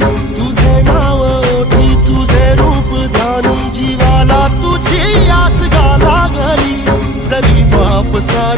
तुझे नाव ओठी तुझे रूप ध्यानी जीवाला तुझी आस गा लागली जरी बाप सा